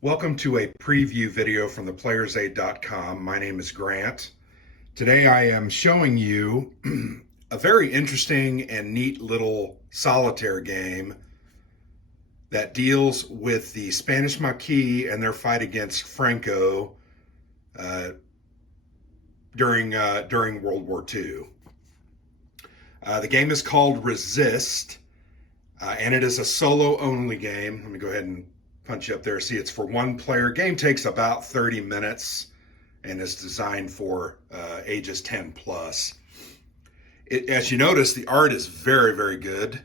Welcome to a preview video from theplayersaid.com. My name is Grant. Today I am showing you a very interesting and neat little solitaire game that deals with the Spanish Maquis and their fight against Franco during World War II. The game is called Resist, and it is a solo-only game. Let me go ahead and punch you up there. See, it's for one player. Game takes about 30 minutes and is designed for ages 10 plus. As you notice, the art is very, very good.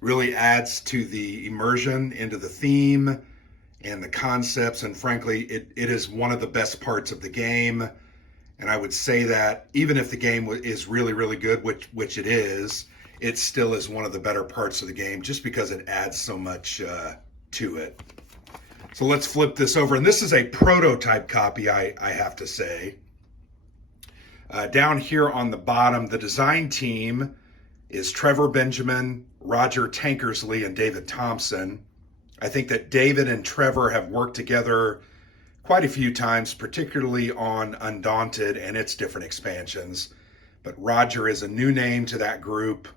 Really adds to the immersion into the theme and the concepts, and frankly, it is one of the best parts of the game. And I would say that even if the game is really, really good, which it is, it still is one of the better parts of the game just because it adds so much to it. So let's flip this over. And this is a prototype copy, I have to say. Down here on the bottom, the design team is Trevor Benjamin, Roger Tankersley, and David Thompson. I think that David and Trevor have worked together quite a few times, particularly on Undaunted and its different expansions. But Roger is a new name to that group.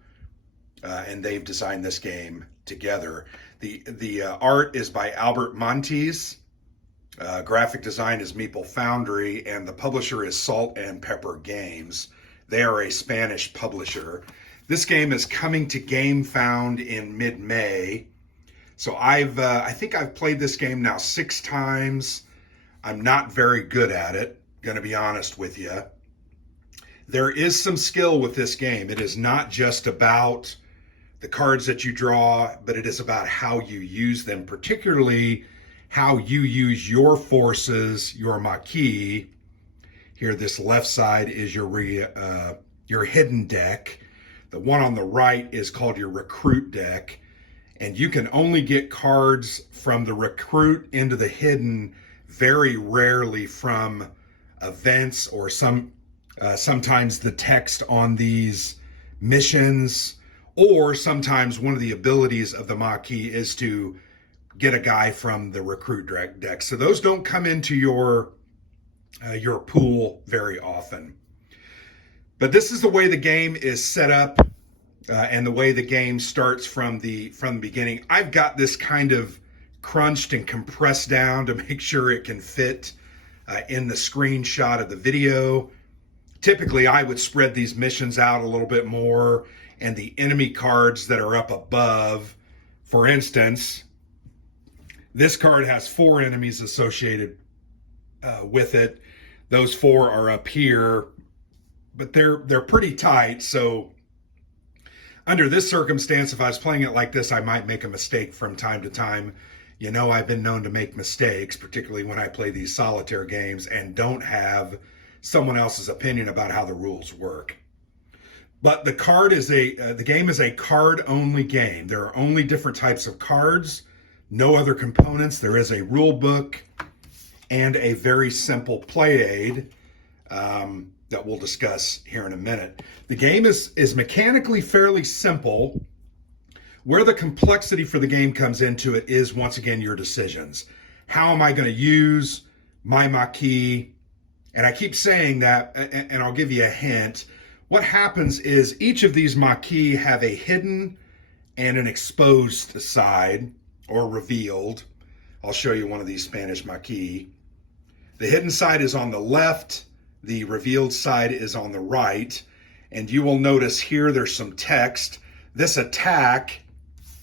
And they've designed this game together. The art is by Albert Montes. Graphic design is Meeple Foundry, and the publisher is Salt and Pepper Games. They are a Spanish publisher. This game is coming to GameFound in mid-May. So I think I've played this game now 6 times. I'm not very good at it, gonna be honest with you. There is some skill with this game. It is not just about the cards that you draw, but it is about how you use them, particularly how you use your forces, your Maquis. Here, this left side is your hidden deck. The one on the right is called your recruit deck, and you can only get cards from the recruit into the hidden very rarely from events or sometimes the text on these missions. Or sometimes one of the abilities of the Maquis is to get a guy from the recruit deck. So those don't come into your pool very often. But this is the way the game is set up and the way the game starts from the beginning. I've got this kind of crunched and compressed down to make sure it can fit in the screenshot of the video. Typically, I would spread these missions out a little bit more, and the enemy cards that are up above, for instance, this card has 4 enemies associated with it. Those 4 are up here, but they're pretty tight. So under this circumstance, if I was playing it like this, I might make a mistake from time to time. You know, I've been known to make mistakes, particularly when I play these solitaire games and don't have someone else's opinion about how the rules work. But the game is a card-only game. There are only different types of cards, no other components. There is a rule book and a very simple play aid that we'll discuss here in a minute. The game is mechanically fairly simple. Where the complexity for the game comes into it is, once again, your decisions. How am I going to use my Maquis? And I keep saying that, and I'll give you a hint. What happens is each of these Maquis have a hidden and an exposed side, or revealed. I'll show you one of these Spanish Maquis. The hidden side is on the left, the revealed side is on the right, and you will notice here there's some text. This attack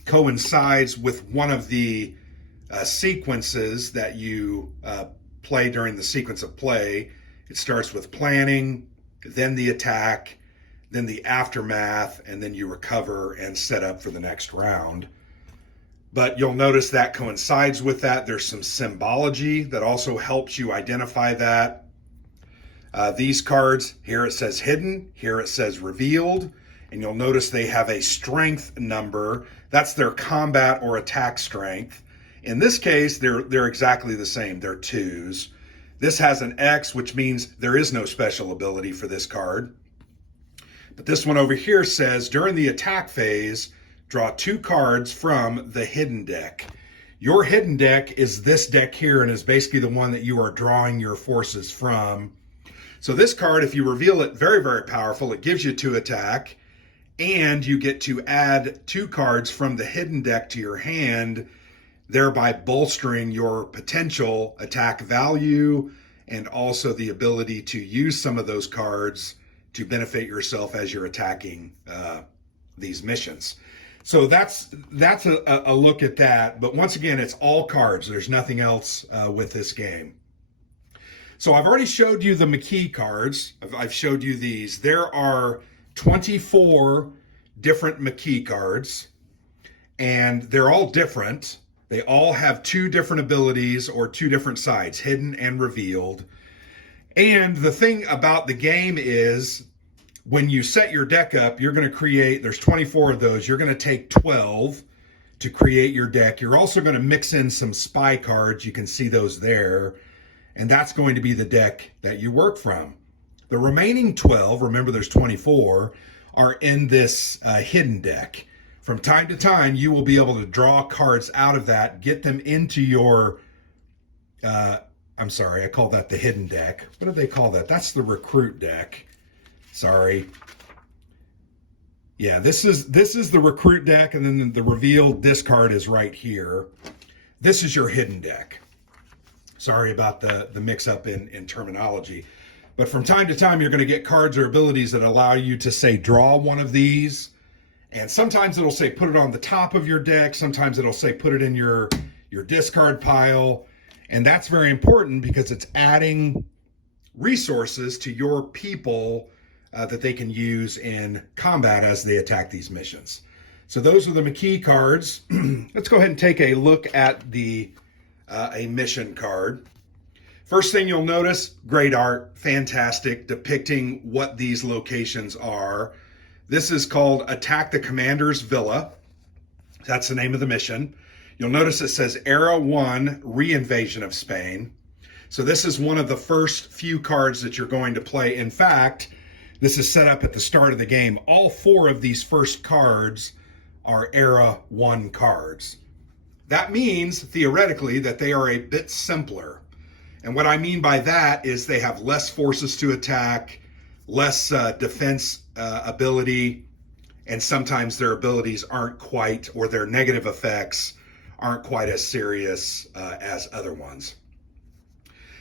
coincides with one of the sequences that you play during the sequence of play. It starts with planning, then the attack, then the aftermath, and then you recover and set up for the next round. But you'll notice that coincides with that. There's some symbology that also helps you identify that. These cards, here it says hidden, here it says revealed, and you'll notice they have a strength number. That's their combat or attack strength. In this case, they're exactly the same. They're 2s. This has an X, which means there is no special ability for this card. But this one over here says, during the attack phase, draw 2 cards from the hidden deck. Your hidden deck is this deck here and is basically the one that you are drawing your forces from. So this card, if you reveal it, very, very powerful. It gives you 2 attack, and you get to add 2 cards from the hidden deck to your hand, thereby bolstering your potential attack value and also the ability to use some of those cards to benefit yourself as you're attacking these missions. So that's a look at that. But once again, it's all cards. There's nothing else with this game. So I've already showed you the McKee cards. I've showed you these. There are 24 different McKee cards, and they're all different. They all have 2 different abilities or 2 different sides, hidden and revealed. And the thing about the game is when you set your deck up, you're going to create, there's 24 of those. You're going to take 12 to create your deck. You're also going to mix in some spy cards. You can see those there. And that's going to be the deck that you work from. The remaining 12, remember there's 24, are in this hidden deck. From time to time, you will be able to draw cards out of that, get them into your, I'm sorry, I call that the hidden deck. What do they call that? That's the recruit deck. Sorry. Yeah, this is the recruit deck, and then the revealed discard is right here. This is your hidden deck. Sorry about the mix-up in terminology. But from time to time, you're going to get cards or abilities that allow you to, say, draw one of these. And sometimes it'll say put it on the top of your deck. Sometimes it'll say put it in your discard pile. And that's very important because it's adding resources to your people that they can use in combat as they attack these missions. So those are the McKee cards. Let's go ahead and take a look at a mission card. First thing you'll notice, great art, fantastic, depicting what these locations are. This is called Attack the Commander's Villa. That's the name of the mission. You'll notice it says Era 1, Reinvasion of Spain. So this is one of the first few cards that you're going to play. In fact, this is set up at the start of the game. All 4 of these first cards are Era 1 cards. That means, theoretically, that they are a bit simpler. And what I mean by that is they have less forces to attack, less defense ability, and sometimes their abilities aren't quite, or their negative effects aren't quite as serious as other ones.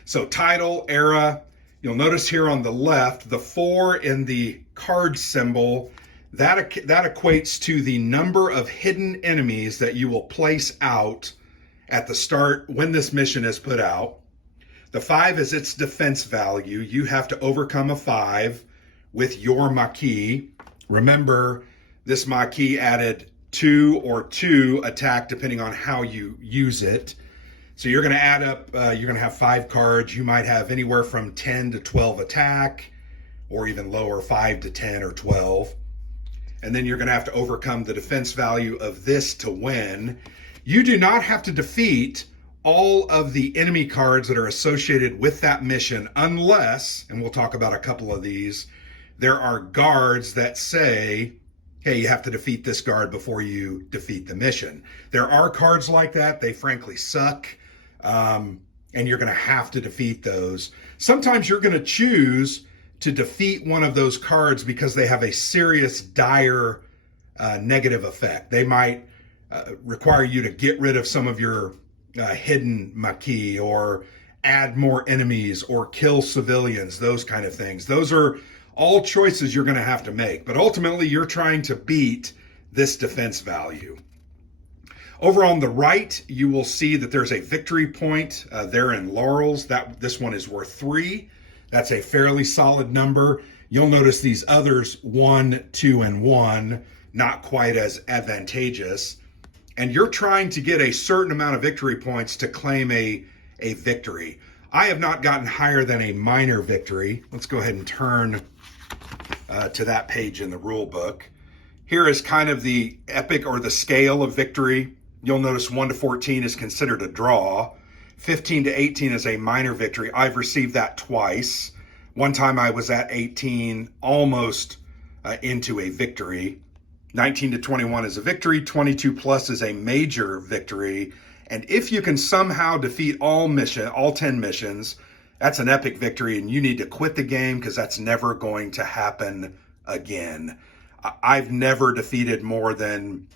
So title, era, you'll notice here on the left, the 4 in the card symbol, that equates to the number of hidden enemies that you will place out at the start when this mission is put out. The 5 is its defense value. You have to overcome a 5 with your McKee. Remember, this McKee added 2 or 2 attack depending on how you use it. So you're going to add up, you're going to have 5 cards. You might have anywhere from 10 to 12 attack, or even lower, 5 to 10 or 12. And then you're going to have to overcome the defense value of this to win. You do not have to defeat all of the enemy cards that are associated with that mission unless, and we'll talk about a couple of these, there are guards that say, hey, you have to defeat this guard before you defeat the mission. There are cards like that. They frankly suck, and you're going to have to defeat those. Sometimes you're going to choose to defeat one of those cards because they have a serious, dire negative effect. They might require you to get rid of some of your hidden McKee, or add more enemies, or kill civilians, those kind of things. Those are all choices you're going to have to make. But ultimately, you're trying to beat this defense value. Over on the right, you will see that there's a victory point there in Laurels. This one is worth 3. That's a fairly solid number. You'll notice these others, 1, 2, and 1, not quite as advantageous. And you're trying to get a certain amount of victory points to claim a victory. I have not gotten higher than a minor victory. Let's go ahead and turn to that page in the rule book. Here is kind of the epic or the scale of victory. You'll notice 1 to 14 is considered a draw. 15 to 18 is a minor victory. I've received that twice. One time I was at 18, almost into a victory. 19 to 21 is a victory. 22 plus is a major victory. And if you can somehow defeat all 10 missions, that's an epic victory, and you need to quit the game because that's never going to happen again. I've never defeated more than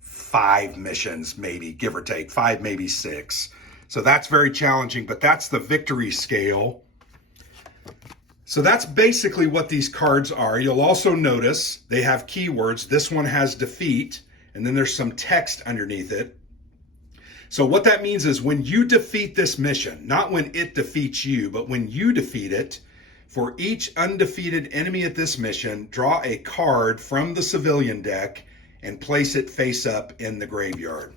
5 missions, maybe, give or take, 5, maybe 6. So that's very challenging, but that's the victory scale. So that's basically what these cards are. You'll also notice they have keywords. This one has defeat, and then there's some text underneath it. So what that means is when you defeat this mission, not when it defeats you, but when you defeat it, for each undefeated enemy at this mission, draw a card from the civilian deck and place it face up in the graveyard.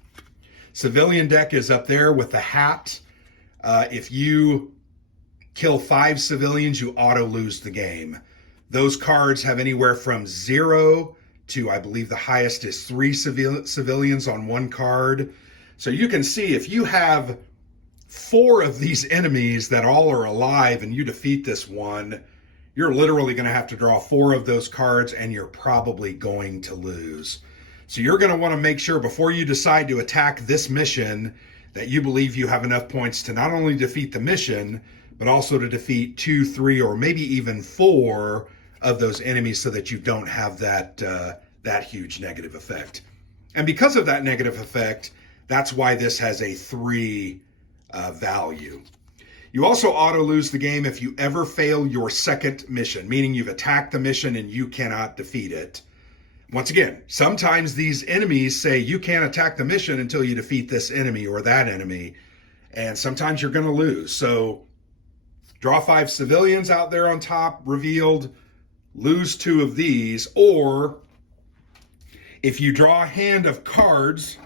Civilian deck is up there with the hat. If you kill 5 civilians, you auto lose the game. Those cards have anywhere from 0 to, I believe the highest is 3 civilians on one card. So you can see if you have 4 of these enemies that all are alive and you defeat this one, you're literally going to have to draw 4 of those cards and you're probably going to lose. So you're going to want to make sure before you decide to attack this mission that you believe you have enough points to not only defeat the mission, but also to defeat 2, 3, or maybe even 4 of those enemies so that you don't have that huge negative effect. And because of that negative effect, that's why this has a 3 value. You also auto lose the game if you ever fail your second mission, meaning you've attacked the mission and you cannot defeat it. Once again, sometimes these enemies say you can't attack the mission until you defeat this enemy or that enemy, and sometimes you're going to lose. So draw 5 civilians out there on top, revealed, lose 2 of these, or if you draw a hand of cards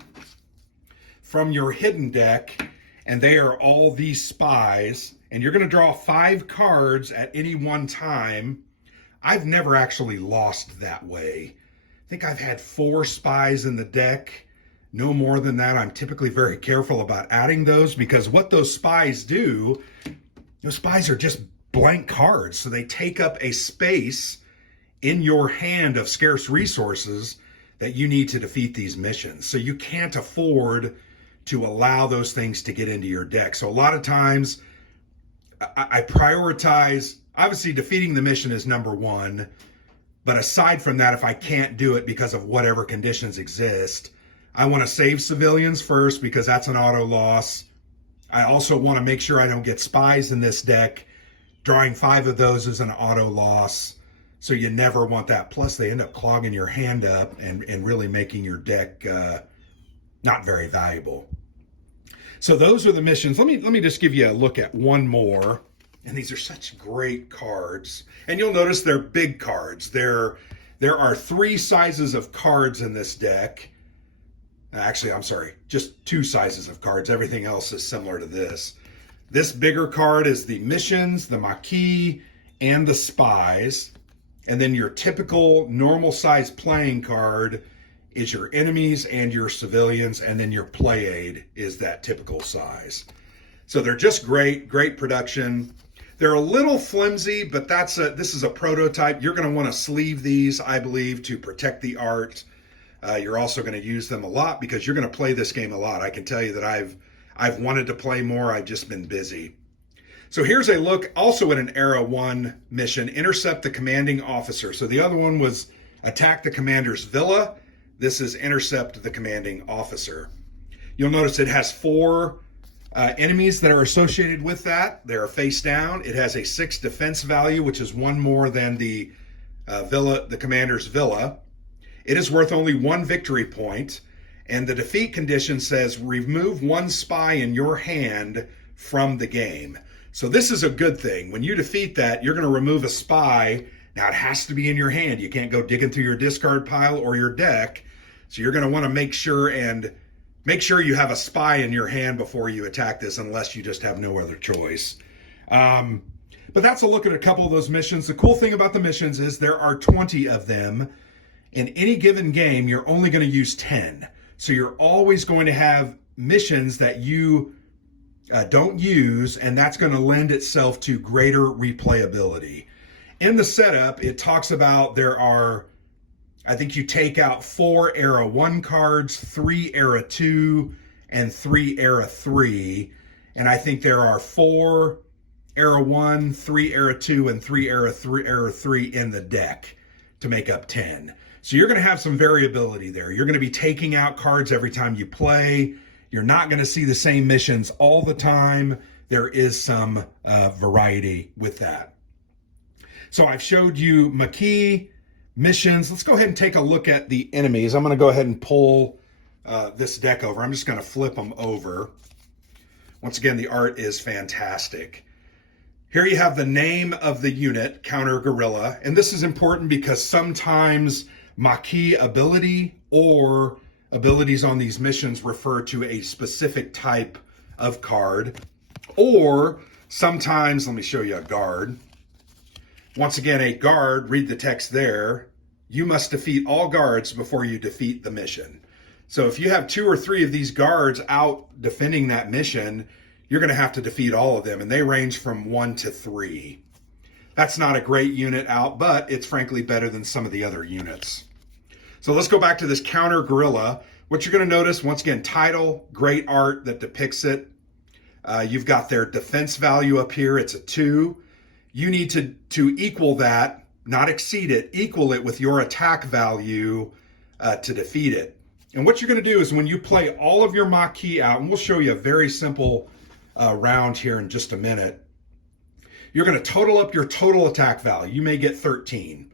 from your hidden deck, and they are all these spies, and you're going to draw 5 cards at any one time. I've never actually lost that way. I think I've had 4 spies in the deck. No more than that. I'm typically very careful about adding those because what those spies do, those spies are just blank cards. So they take up a space in your hand of scarce resources that you need to defeat these missions. So you can't afford to allow those things to get into your deck. So a lot of times I prioritize, obviously defeating the mission is number 1, but aside from that, if I can't do it because of whatever conditions exist, I want to save civilians first because that's an auto loss. I also want to make sure I don't get spies in this deck. Drawing 5 of those is an auto loss. So you never want that. Plus they end up clogging your hand up and really making your deck not very valuable. So those are the missions. Let me just give you a look at one more. And these are such great cards. And you'll notice they're big cards. There are 3 sizes of cards in this deck. Actually, I'm sorry, just 2 sizes of cards. Everything else is similar to this. This bigger card is the missions, the Maquis, and the spies. And then your typical normal size playing card is your enemies and your civilians, and then your play aid is that typical size. So they're just great production. They're a little flimsy, but this is a prototype. You're going to want to sleeve these, I believe, to protect the art. You're also going to use them a lot because you're going to play this game a lot. I can tell you that I've wanted to play more. I've just been busy. So here's a look also at an Era 1 mission, Intercept the Commanding Officer. So the other one was Attack the Commander's Villa. This is Intercept the Commanding Officer. You'll notice it has 4 enemies that are associated with that. They are face down. It has a 6 defense value, which is 1 more than the commander's villa. It is worth only 1 victory point, and the defeat condition says remove 1 spy in your hand from the game. So this is a good thing. When you defeat that, you're going to remove a spy. Now it has to be in your hand. You can't go digging through your discard pile or your deck. So you're going to want to make sure you have a spy in your hand before you attack this, unless you just have no other choice. But that's a look at a couple of those missions. The cool thing about the missions is there are 20 of them. In any given game, you're only going to use 10. So you're always going to have missions that you don't use, and that's going to lend itself to greater replayability. In the setup, it talks about I think you take out 4 Era 1 cards, 3 Era 2, and 3 Era 3. And I think there are 4 Era 1, 3 Era 2, and 3 Era 3 in the deck to make up 10. So you're going to have some variability there. You're going to be taking out cards every time you play. You're not going to see the same missions all the time. There is some variety with that. So I've showed you Maquis, missions. Let's go ahead and take a look at the enemies. I'm going to go ahead and pull this deck over. I'm just going to flip them over. Once again, the art is fantastic. Here you have the name of the unit, Counter Guerrilla. And this is important because sometimes Maquis ability or abilities on these missions refer to a specific type of card. Or sometimes, let me show you a guard. Once again, a guard, read the text there. You must defeat all guards before you defeat the mission. So if you have 2 or 3 of these guards out defending that mission, you're going to have to defeat all of them. And they range from 1 to 3. That's not a great unit out, but it's frankly better than some of the other units. So let's go back to this Counter Guerrilla. What you're going to notice, once again, title, great art that depicts it. You've got their defense value up here. It's a 2. You need to equal that, not exceed it, equal it with your attack value to defeat it. And what you're going to do is when you play all of your Maquis out, and we'll show you a very simple round here in just a minute, you're going to total up your total attack value. You may get 13.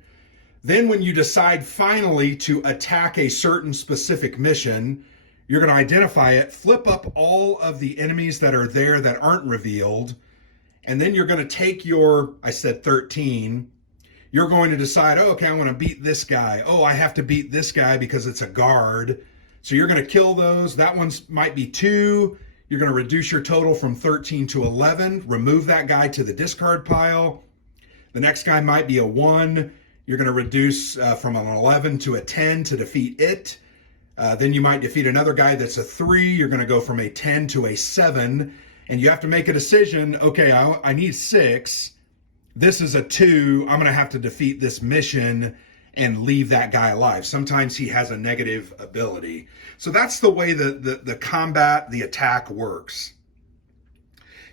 Then when you decide finally to attack a certain specific mission, you're going to identify it, flip up all of the enemies that are there that aren't revealed, and then you're going to take your, I said 13, you're going to decide, oh, okay, I want to beat this guy. Oh, I have to beat this guy because it's a guard. So you're going to kill those. That one might be 2. You're going to reduce your total from 13 to 11, remove that guy to the discard pile. The next guy might be a 1. You're going to reduce from an 11 to a 10 to defeat it. Then you might defeat another guy that's a 3. You're going to go from a 10 to a 7. And you have to make a decision. Okay, I need 6. This is a 2. I'm going to have to defeat this mission and leave that guy alive. Sometimes he has a negative ability. So that's the way the combat, the attack works.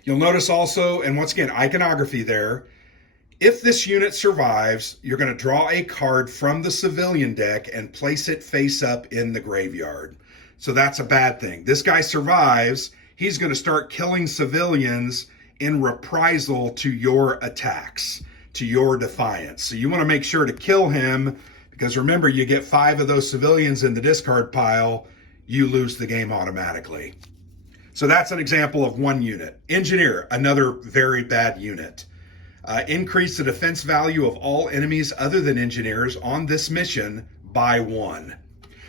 You'll notice also, and once again, iconography there, if this unit survives, you're going to draw a card from the civilian deck and place it face up in the graveyard. So that's a bad thing. This guy survives, he's going to start killing civilians in reprisal to your attacks, to your defiance. So you want to make sure to kill him, because remember, you get 5 of those civilians in the discard pile, you lose the game automatically. So that's an example of one unit. Engineer, another very bad unit. Increase the defense value of all enemies other than engineers on this mission by 1.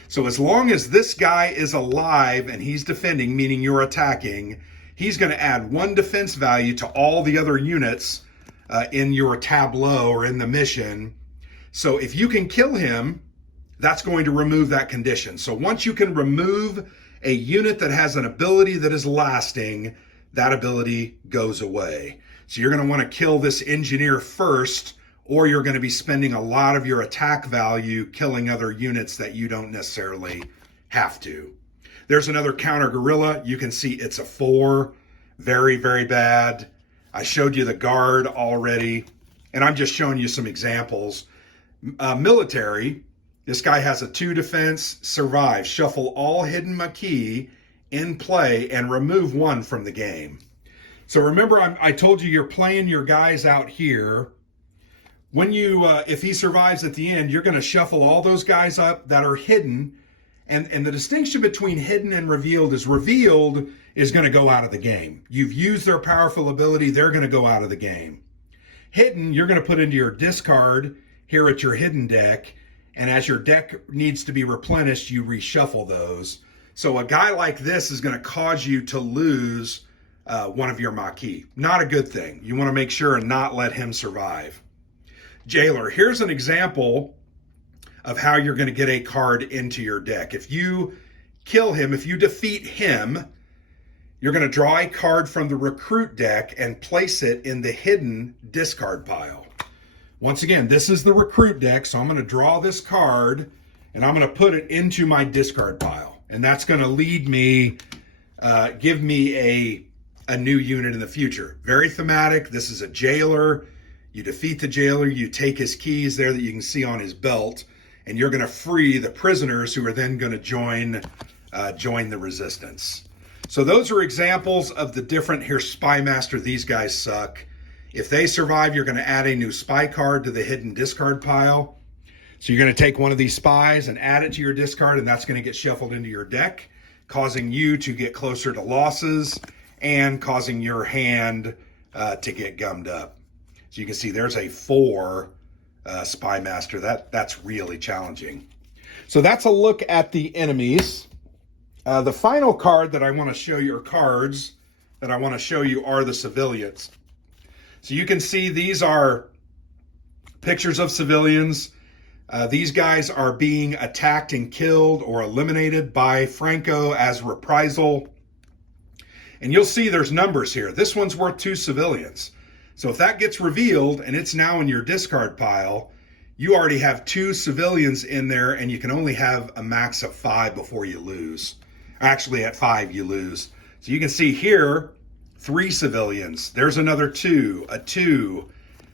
So as long as this guy is alive and he's defending, meaning you're attacking, he's going to add 1 defense value to all the other units in your tableau or in the mission. So if you can kill him, that's going to remove that condition. So once you can remove a unit that has an ability that is lasting, that ability goes away. So you're going to want to kill this engineer first, or you're going to be spending a lot of your attack value killing other units that you don't necessarily have to. There's another Counter Guerrilla. You can see it's a 4. Very, very bad. I showed you the guard already, and I'm just showing you some examples. Military, this guy has a 2 defense, survive, shuffle all hidden Maquis in play, and remove 1 from the game. So remember, I told you you're playing your guys out here. When you, if he survives at the end, you're going to shuffle all those guys up that are hidden. And the distinction between hidden and revealed is going to go out of the game. You've used their powerful ability, they're going to go out of the game. Hidden, you're going to put into your discard here at your hidden deck. And as your deck needs to be replenished, you reshuffle those. So a guy like this is going to cause you to lose one of your Maquis. Not a good thing. You want to make sure and not let him survive. Jailer, here's an example of how you're going to get a card into your deck. If you kill him, if you defeat him, you're going to draw a card from the recruit deck and place it in the hidden discard pile. Once again, this is the recruit deck, so I'm going to draw this card and I'm going to put it into my discard pile. And that's going to lead me give me a new unit in the future. Very thematic. This is a jailer. You defeat the jailer, you take his keys there that you can see on his belt, and you're going to free the prisoners who are then going to join the resistance. So those are examples of the different, here's Spy Master, these guys suck. If they survive, you're going to add a new spy card to the hidden discard pile. So you're going to take one of these spies and add it to your discard, and that's going to get shuffled into your deck, causing you to get closer to losses and causing your hand to get gummed up. So you can see there's a 4 Spy Master. That's really challenging. So that's a look at the enemies. The final card that I want to show you, or cards that I want to show you, are the civilians. So you can see these are pictures of civilians. These guys are being attacked and killed or eliminated by Franco as reprisal. And you'll see there's numbers here. This one's worth 2 civilians. So if that gets revealed and it's now in your discard pile, you already have 2 civilians in there, and you can only have a max of 5 before you lose. Actually, at 5, you lose. So you can see here, 3 civilians. There's another 2, a 2.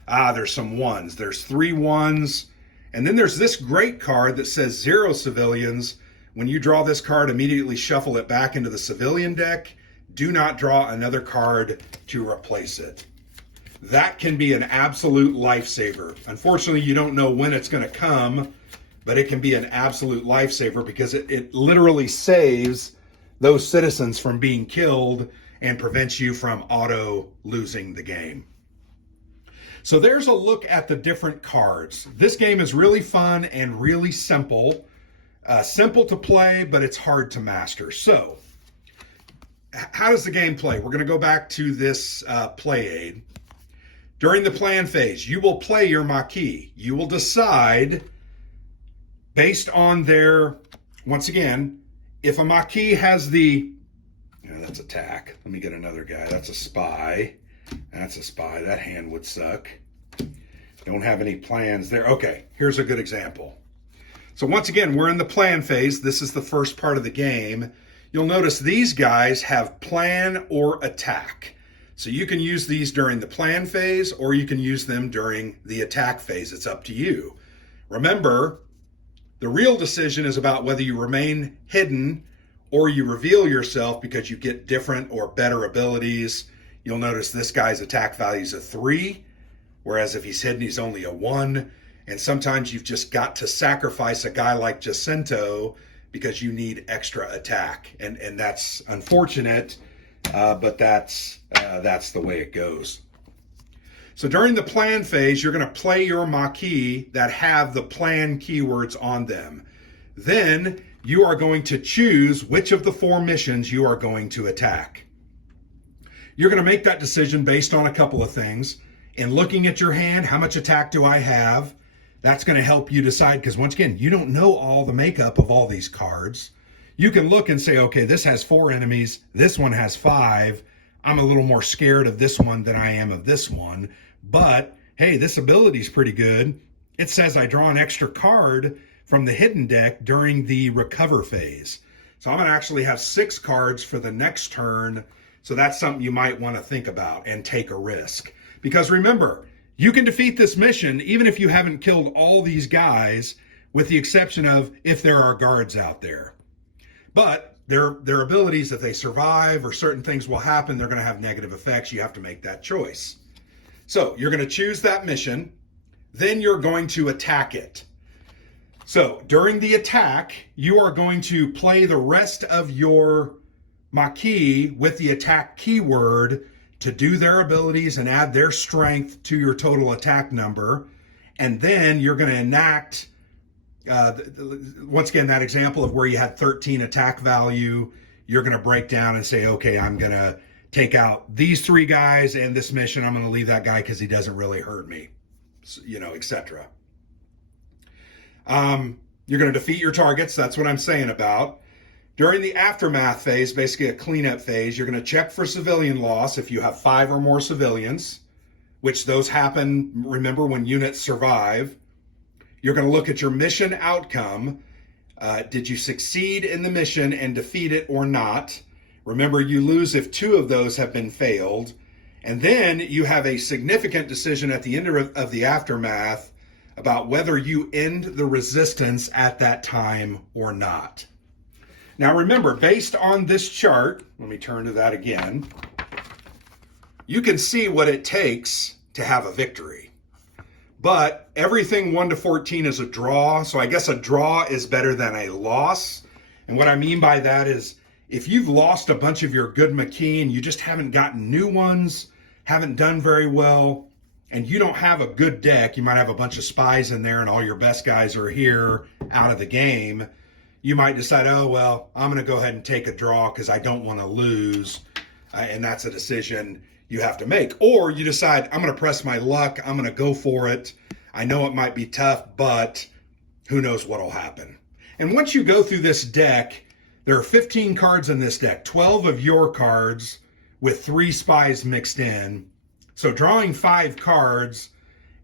There's some 1s. There's 3 1s. And then there's this great card that says 0 civilians. When you draw this card, immediately shuffle it back into the civilian deck. Do not draw another card to replace it. That can be an absolute lifesaver. Unfortunately, you don't know when it's going to come, but it can be an absolute lifesaver because it literally saves those citizens from being killed and prevents you from auto losing the game. So there's a look at the different cards. This game is really fun and really simple. Simple to play, but it's hard to master. So how does the game play? We're going to go back to this play aid. During the plan phase, you will play your Maquis. You will decide based on their, once again, if a Maquis has the, that's attack. Let me get another guy. That's a spy. That's a spy. That hand would suck. Don't have any plans there. Okay, here's a good example. So once again, we're in the plan phase. This is the first part of the game. You'll notice these guys have plan or attack. So you can use these during the plan phase, or you can use them during the attack phase. It's up to you. Remember, the real decision is about whether you remain hidden or you reveal yourself because you get different or better abilities. You'll notice this guy's attack value is a 3, whereas if he's hidden, he's only a 1. And sometimes you've just got to sacrifice a guy like Jacinto because you need extra attack. And that's unfortunate. But that's the way it goes. So during the plan phase, you're going to play your Maquis that have the plan keywords on them. Then you are going to choose which of the 4 missions you are going to attack. You're going to make that decision based on a couple of things. In looking at your hand, how much attack do I have? That's going to help you decide, because once again, you don't know all the makeup of all these cards. You can look and say, okay, this has 4 enemies. This one has 5. I'm a little more scared of this one than I am of this one. But, hey, this ability is pretty good. It says I draw an extra card from the hidden deck during the recover phase. So I'm going to actually have 6 cards for the next turn. So that's something you might want to think about and take a risk. Because remember, you can defeat this mission even if you haven't killed all these guys, with the exception of if there are guards out there. But their abilities, if they survive or certain things will happen, they're going to have negative effects. You have to make that choice. So you're going to choose that mission. Then you're going to attack it. So during the attack, you are going to play the rest of your Maquis with the attack keyword to do their abilities and add their strength to your total attack number. And then you're going to enact, once again, that example of where you had 13 attack value. You're going to break down and say, okay, I'm going to take out these 3 guys and this mission. I'm going to leave that guy because he doesn't really hurt me, etc. You're going to defeat your targets. That's what I'm saying about. During the aftermath phase, basically a cleanup phase, you're going to check for civilian loss if you have 5 or more civilians, which those happen, remember, when units survive. You're going to look at your mission outcome. Did you succeed in the mission and defeat it or not? Remember, you lose if 2 of those have been failed. And then you have a significant decision at the end of the aftermath about whether you end the resistance at that time or not. Now remember, based on this chart, let me turn to that again, you can see what it takes to have a victory. But everything 1 to 14 is a draw, so I guess a draw is better than a loss. And what I mean by that is if you've lost a bunch of your good Maquis and you just haven't gotten new ones, haven't done very well, and you don't have a good deck, you might have a bunch of spies in there and all your best guys are here out of the game, you might decide, oh, well, I'm going to go ahead and take a draw because I don't want to lose, and that's a decision you have to make. Or you decide, I'm going to press my luck, I'm going to go for it. I know it might be tough, but who knows what will happen. And once you go through this deck, there are 15 cards in this deck, 12 of your cards with 3 spies mixed in. So drawing 5 cards,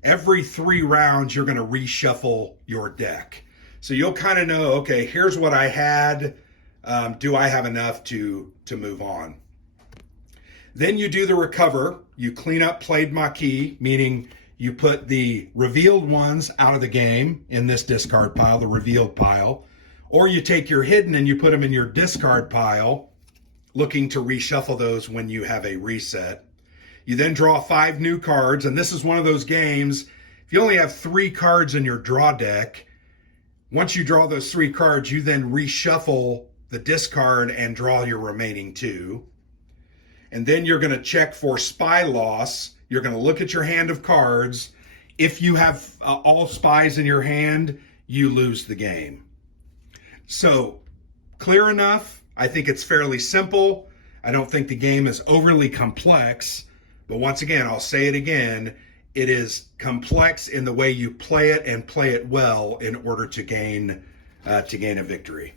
every 3 rounds, you're going to reshuffle your deck. So you'll kind of know, okay, here's what I had. Do I have enough to move on? Then you do the recover. You clean up played Maquis, meaning you put the revealed ones out of the game in this discard pile, the revealed pile. Or you take your hidden and you put them in your discard pile, looking to reshuffle those when you have a reset. You then draw 5 new cards, and this is one of those games, if you only have 3 cards in your draw deck, once you draw those 3 cards, you then reshuffle the discard and draw your remaining 2. And then you're going to check for spy loss. You're going to look at your hand of cards. If you have all spies in your hand, you lose the game. So, clear enough? I think it's fairly simple. I don't think the game is overly complex. But once again, I'll say it again, it is complex in the way you play it and play it well in order to gain a victory.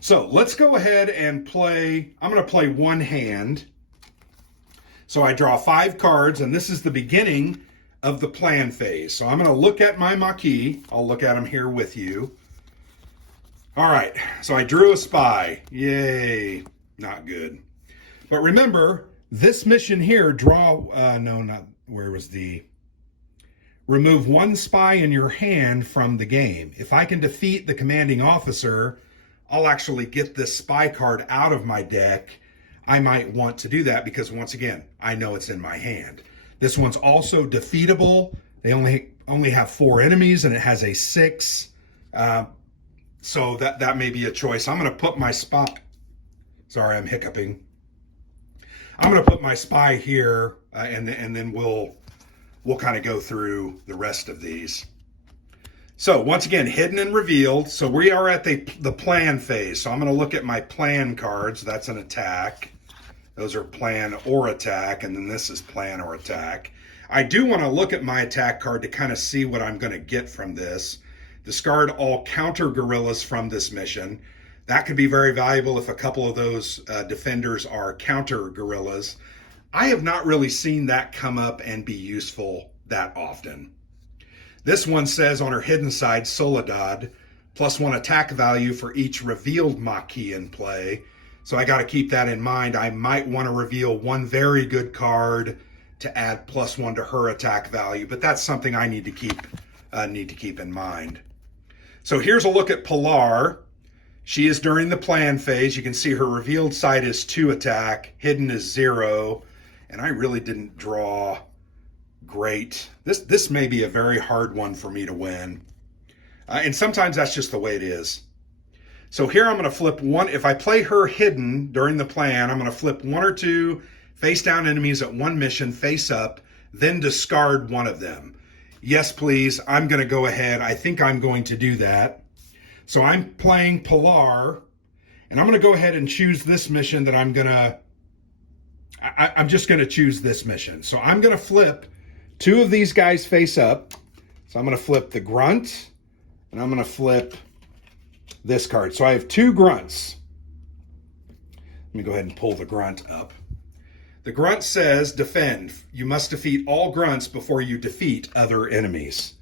So let's go ahead and play. I'm going to play one hand. So I draw 5 cards, and this is the beginning of the plan phase. So I'm going to look at my Maquis. I'll look at them here with you. All right, so I drew a spy. Yay, not good. But remember, this mission here, remove 1 spy in your hand from the game. If I can defeat the commanding officer, I'll actually get this spy card out of my deck. I might want to do that because, once again, I know it's in my hand. This one's also defeatable. They only have 4 enemies, and it has a 6. So that may be a choice. I'm going to put my spy. Sorry, I'm hiccuping. I'm going to put my spy here, and then we'll kind of go through the rest of these. So once again, hidden and revealed. So we are at the plan phase. So I'm going to look at my plan cards. That's an attack. Those are plan or attack, and then this is plan or attack. I do want to look at my attack card to kind of see what I'm going to get from this. Discard all counter guerrillas from this mission. That could be very valuable if a couple of those defenders are counter guerrillas. I have not really seen that come up and be useful that often. This one says on her hidden side, Soledad, +1 attack value for each revealed Maquis in play. So I got to keep that in mind. I might want to reveal 1 very good card to add +1 to her attack value, but that's something I need to keep in mind. So here's a look at Pilar. She is during the plan phase. You can see her revealed side is 2 attack, hidden is 0, and I really didn't draw great. This may be a very hard one for me to win. And sometimes that's just the way it is. So here I'm going to flip 1. If I play her hidden during the plan, I'm going to flip 1 or 2 face down enemies at 1 mission, face up, then discard 1 of them. Yes, please. I'm going to go ahead. I think I'm going to do that. So I'm playing Pilar, and I'm going to go ahead and choose this mission that I'm just going to choose this mission. So I'm going to flip 2 of these guys face up. So I'm going to flip the grunt, and I'm going to flip this card. So I have 2 grunts. Let me go ahead and pull the grunt up. The grunt says, defend. You must defeat all grunts before you defeat other enemies.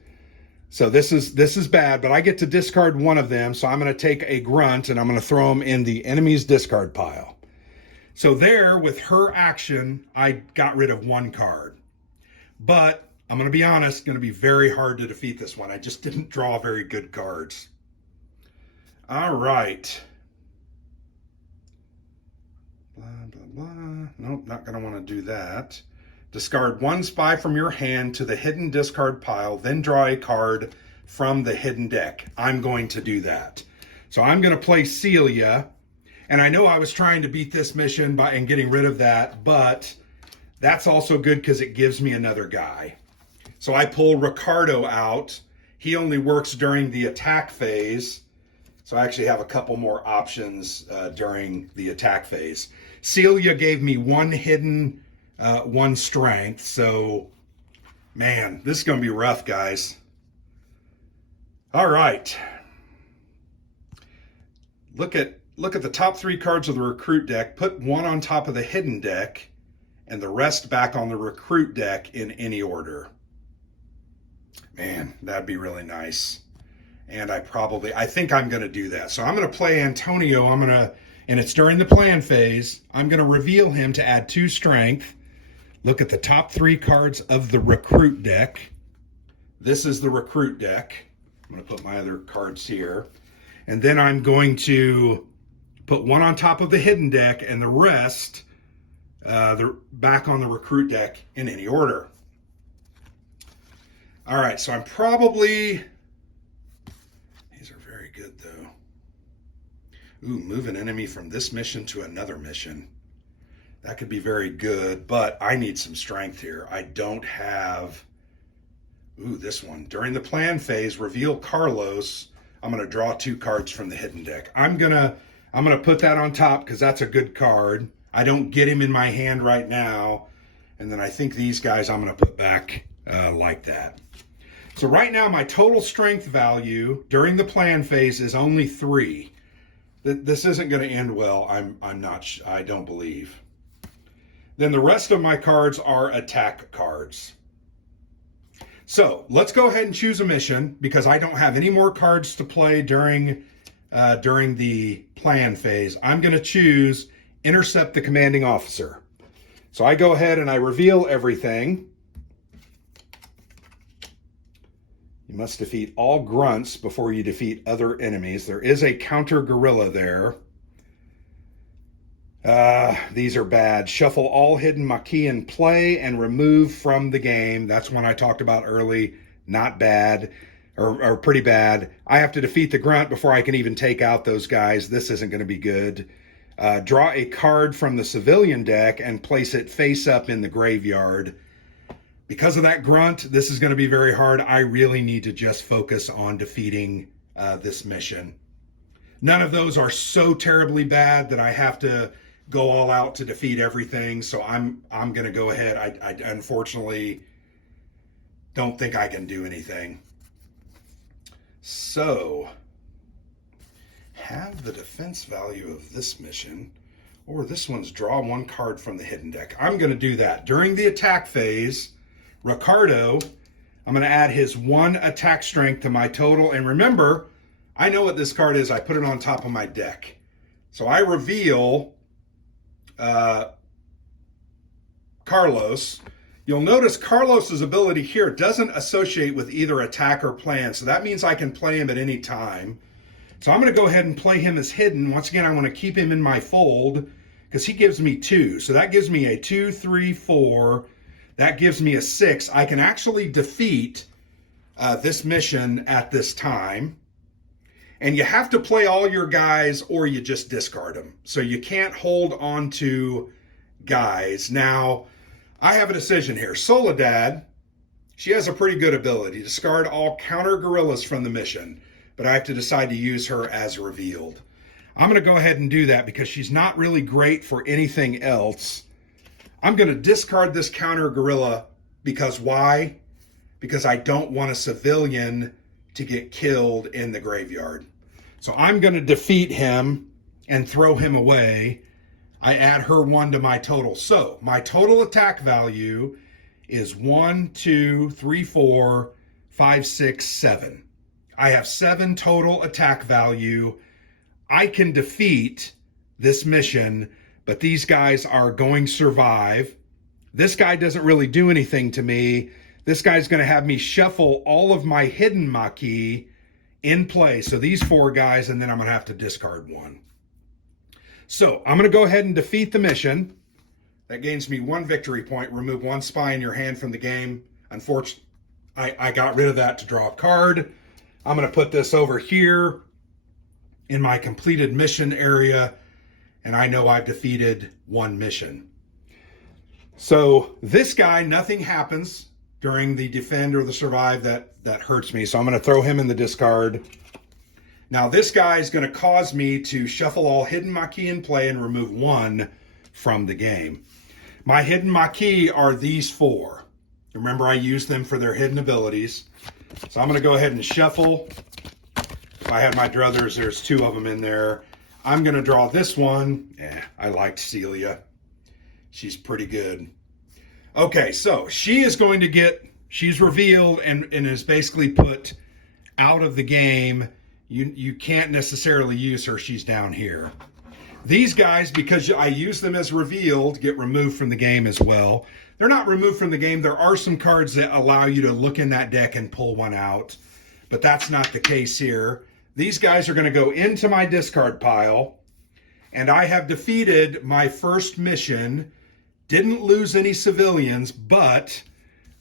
So this is bad, but I get to discard 1 of them. So I'm going to take a grunt, and I'm going to throw them in the enemy's discard pile. So there, with her action, I got rid of one card. But I'm going to be honest, going to be very hard to defeat this one. I just didn't draw very good cards. All right. Blah, blah, blah. Nope, not going to want to do that. Discard one spy from your hand to the hidden discard pile, then draw a card from the hidden deck. I'm going to do that. So I'm going to play Celia. And I know I was trying to beat this mission and getting rid of that, but that's also good because it gives me another guy. So I pull Ricardo out. He only works during the attack phase. So I actually have a couple more options during the attack phase. Celia gave me one hidden, one strength. So, man, this is going to be rough, guys. All right. Look at the top 3 cards of the recruit deck. Put one on top of the hidden deck and the rest back on the recruit deck in any order. Man, that'd be really nice. And I think I'm going to do that. So I'm going to play Antonio. And it's during the plan phase. I'm going to reveal him to add 2 strength. Look at the top 3 cards of the recruit deck. This is the recruit deck. I'm going to put my other cards here. And then I'm going to put one on top of the hidden deck and the rest back on the recruit deck in any order. All right, so I'm probably... These are very good, though. Ooh, move an enemy from this mission to another mission. That could be very good, but I need some strength here. I don't have... Ooh, this one. During the plan phase, reveal Carlos. I'm going to draw 2 cards from the hidden deck. I'm gonna put that on top because that's a good card. I don't get him in my hand right now. And then I think these guys I'm going to put back like that. So right now my total strength value during the plan phase is only 3. This isn't going to end well. I don't believe. Then the rest of my cards are attack cards. So let's go ahead and choose a mission because I don't have any more cards to play during the plan phase. I'm going to choose Intercept the Commanding Officer. So I go ahead and I reveal everything. You must defeat all grunts before you defeat other enemies. There is a counter gorilla there. These are bad. Shuffle all hidden Maquis in play and remove from the game. That's one I talked about early. Not bad, or pretty bad. I have to defeat the grunt before I can even take out those guys. This isn't going to be good. Draw a card from the civilian deck and place it face up in the graveyard. Because of that grunt, this is going to be very hard. I really need to just focus on defeating this mission. None of those are so terribly bad that I have to go all out to defeat everything. So I'm going to go ahead. I unfortunately don't think I can do anything. So have the defense value of this mission, or this one's draw 1 card from the hidden deck. I'm going to do that. During the attack phase, Ricardo, I'm going to add his 1 attack strength to my total. And remember, I know what this card is. I put it on top of my deck. So I reveal Carlos. You'll notice Carlos's ability here doesn't associate with either attack or plan. So that means I can play him at any time. So I'm going to go ahead and play him as hidden. Once again, I want to keep him in my fold because he gives me 2. So that gives me a 2, 3, 4. That gives me a 6. I can actually defeat this mission at this time. And you have to play all your guys or you just discard them. So you can't hold on to guys. Now, I have a decision here. Soledad, she has a pretty good ability. Discard all counter gorillas from the mission. But I have to decide to use her as revealed. I'm going to go ahead and do that because she's not really great for anything else. I'm going to discard this counter gorilla because why? Because I don't want a civilian to get killed in the graveyard. So I'm going to defeat him and throw him away. I add her 1 to my total. So my total attack value is 1, 2, 3, 4, 5, 6, 7. I have 7 total attack value. I can defeat this mission but these guys are going to survive. This guy doesn't really do anything to me. This guy's going to have me shuffle all of my hidden Maquis in play. So these 4 guys, and then I'm going to have to discard 1. So I'm going to go ahead and defeat the mission. That gains me 1 victory point. Remove 1 spy in your hand from the game. Unfortunately, I got rid of that to draw a card. I'm going to put this over here in my completed mission area, and I know I've defeated 1 mission. So this guy, nothing happens during the defend or the survive that hurts me. So I'm going to throw him in the discard. Now this guy is going to cause me to shuffle all hidden Maquis in play and remove 1 from the game. My hidden Maquis are these 4. Remember, I use them for their hidden abilities. So I'm going to go ahead and shuffle. If I had my druthers, there's 2 of them in there. I'm going to draw this one. I liked Celia. She's pretty good. Okay, so she is going to get, she's revealed and is basically put out of the game. You can't necessarily use her. She's down here. These guys, because I use them as revealed, get removed from the game as well. They're not removed from the game. There are some cards that allow you to look in that deck and pull one out, but that's not the case here. These guys are going to go into my discard pile, and I have defeated my first mission. Didn't lose any civilians, but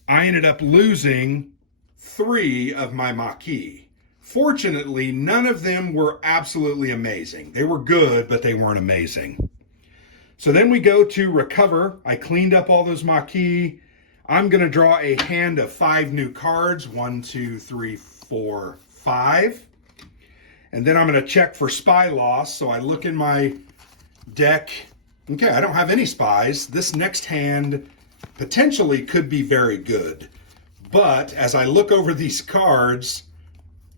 I ended up losing 3 of my Maquis. Fortunately, none of them were absolutely amazing. They were good, but they weren't amazing. So then we go to recover. I cleaned up all those Maquis. I'm going to draw a hand of 5 new cards. 1, 2, 3, 4, 5. And then I'm going to check for spy loss. So I look in my deck. Okay, I don't have any spies. This next hand potentially could be very good. But as I look over these cards,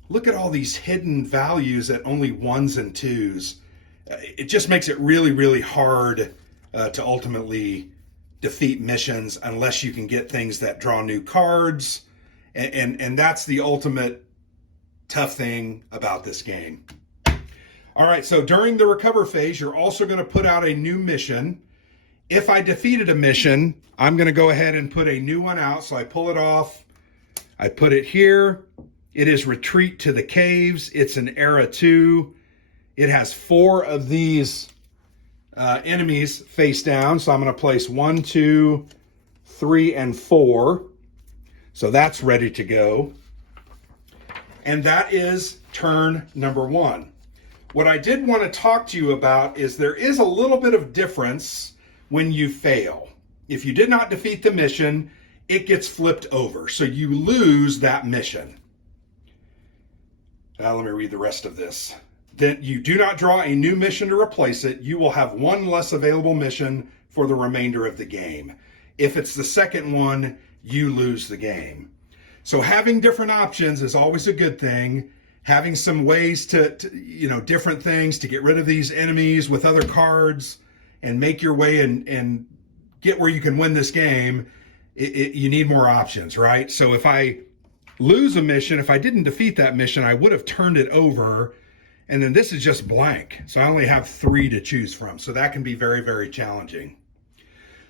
look at all these hidden values at only 1s and 2s. It just makes it really, really hard to ultimately defeat missions unless you can get things that draw new cards. And that's the ultimate tough thing about this game. All right, so during the recover phase, you're also going to put out a new mission. If I defeated a mission, I'm going to go ahead and put a new one out. So I pull it off. I put it here. It is Retreat to the Caves. It's an Era 2. It has 4 of these enemies face down. So I'm going to place 1, 2, 3, and 4. So that's ready to go. And that is turn number 1. What I did want to talk to you about is there is a little bit of difference when you fail. If you did not defeat the mission, it gets flipped over. So you lose that mission. Now let me read the rest of this. Then you do not draw a new mission to replace it. You will have 1 less available mission for the remainder of the game. If it's the second one, you lose the game. So having different options is always a good thing. Having some ways to different things to get rid of these enemies with other cards and make your way and get where you can win this game, you need more options, right? So if I lose a mission, if I didn't defeat that mission, I would have turned it over. And then this is just blank. So I only have 3 to choose from. So that can be very, very challenging.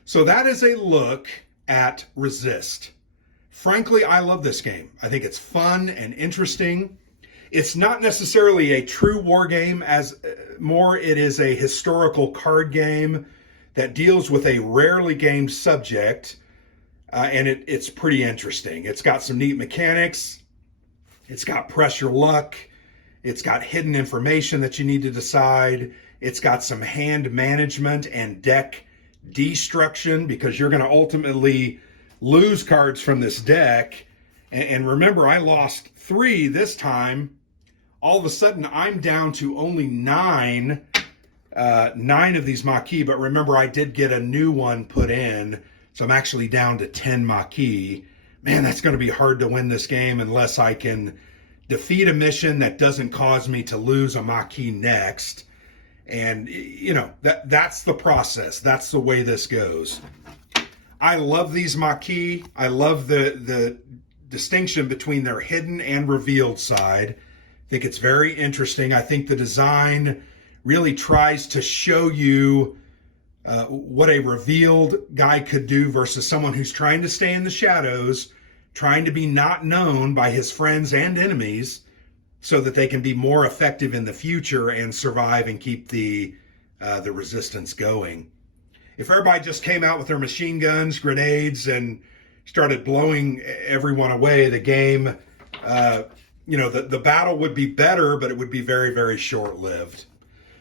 So that is a look at Resist. Frankly, I love this game. I think it's fun and interesting. It's not necessarily a true war game, as more it is a historical card game that deals with a rarely gamed subject. And it's pretty interesting. It's got some neat mechanics. It's got pressure luck. It's got hidden information that you need to decide. It's got some hand management and deck destruction because you're going to ultimately lose cards from this deck. And remember, I lost 3 this time. All of a sudden, I'm down to only 9 of these Maquis. But remember, I did get a new one put in. So I'm actually down to 10 Maquis. Man, that's going to be hard to win this game unless I can defeat a mission that doesn't cause me to lose a Maquis next. And, that's the process. That's the way this goes. I love these Maquis. I love the distinction between their hidden and revealed side. I think it's very interesting. I think the design really tries to show you what a revealed guy could do versus someone who's trying to stay in the shadows, trying to be not known by his friends and enemies so that they can be more effective in the future and survive and keep the resistance going. If everybody just came out with their machine guns, grenades, and started blowing everyone away, the game, the battle would be better, but it would be very, very short-lived.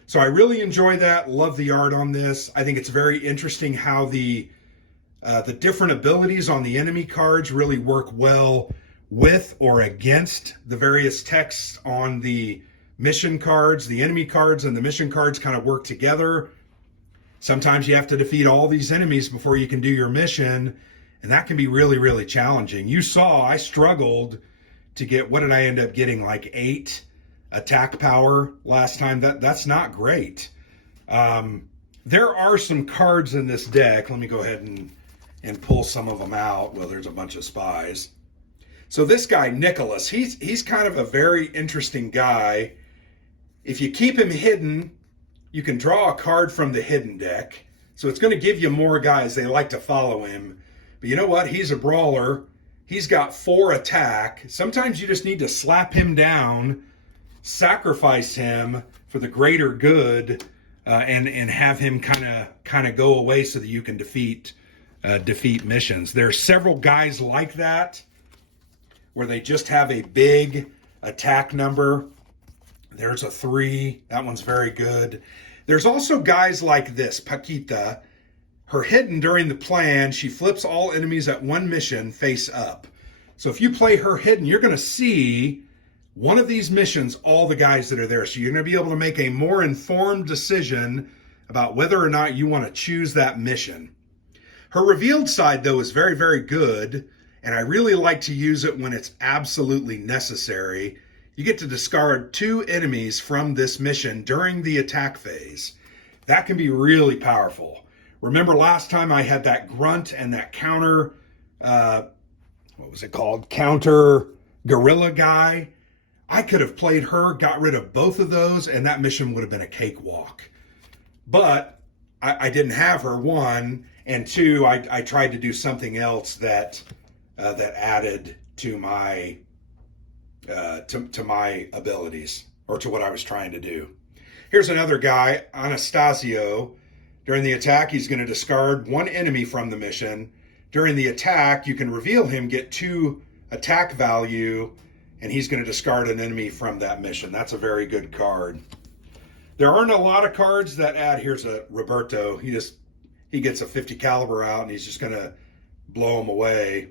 So I really enjoy that. Love the art on this. I think it's very interesting how the different abilities on the enemy cards really work well with or against the various texts on the mission cards. The enemy cards and the mission cards kind of work together. Sometimes you have to defeat all these enemies before you can do your mission, and that can be really, really challenging. You saw I struggled to get, what did I end up getting, like 8 attack power last time? That's not great. There are some cards in this deck. Let me go ahead and pull some of them out. Well, there's a bunch of spies. So this guy, Nicholas, he's kind of a very interesting guy. If you keep him hidden, you can draw a card from the hidden deck. So it's going to give you more guys. They like to follow him. But you know what? He's a brawler. He's got 4 attack. Sometimes you just need to slap him down, sacrifice him for the greater good, and have him kind of go away so that you can defeat missions. There are several guys like that where they just have a big attack number. There's a 3. That one's very good. There's also guys like this, Paquita. Her hidden during the plan, she flips all enemies at one mission face up. So if you play her hidden, you're going to see one of these missions, all the guys that are there. So you're going to be able to make a more informed decision about whether or not you want to choose that mission. Her revealed side, though, is very, very good, and I really like to use it when it's absolutely necessary. You get to discard 2 enemies from this mission during the attack phase. That can be really powerful. Remember last time I had that grunt and that counter, what was it called? Counter gorilla guy. I could have played her, got rid of both of those, and that mission would have been a cakewalk. But I didn't have her, 1, and 2, I tried to do something else that added to my to my abilities, or to what I was trying to do. Here's another guy, Anastasio. During the attack, he's going to discard 1 enemy from the mission. During the attack, you can reveal him, get 2 attack value, and he's going to discard an enemy from that mission. That's a very good card. There aren't a lot of cards that add. Here's a Roberto. He gets a 50 caliber out, and he's just going to blow them away.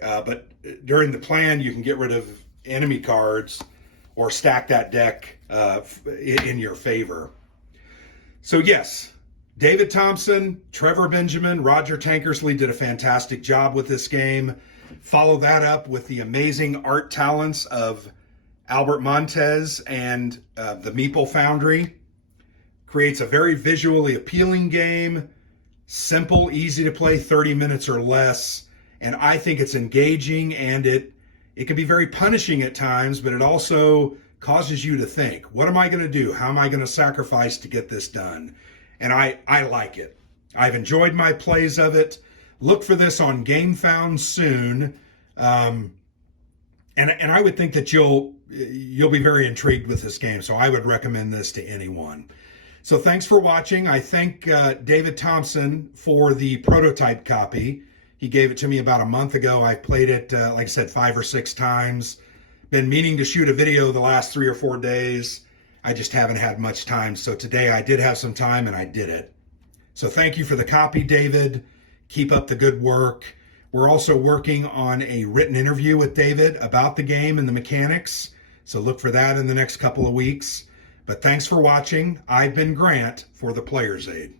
But during the plan, you can get rid of enemy cards or stack that deck in your favor. So yes, David Thompson, Trevor Benjamin, Roger Tankersley did a fantastic job with this game. Follow that up with the amazing art talents of Albert Montez and the Meeple Foundry. Creates a very visually appealing game, simple, easy to play, 30 minutes or less. And I think it's engaging, and it can be very punishing at times, but it also causes you to think, what am I going to do? How am I going to sacrifice to get this done? And I like it. I've enjoyed my plays of it. Look for this on GameFound soon. And I would think that you'll be very intrigued with this game. So I would recommend this to anyone. So thanks for watching. I thank David Thompson for the prototype copy. He gave it to me about a month ago. I played it, like I said, 5 or 6 times. Been meaning to shoot a video the last 3 or 4 days. I just haven't had much time. So today I did have some time and I did it. So thank you for the copy, David. Keep up the good work. We're also working on a written interview with David about the game and the mechanics. So look for that in the next couple of weeks. But thanks for watching. I've been Grant for the Player's Aid.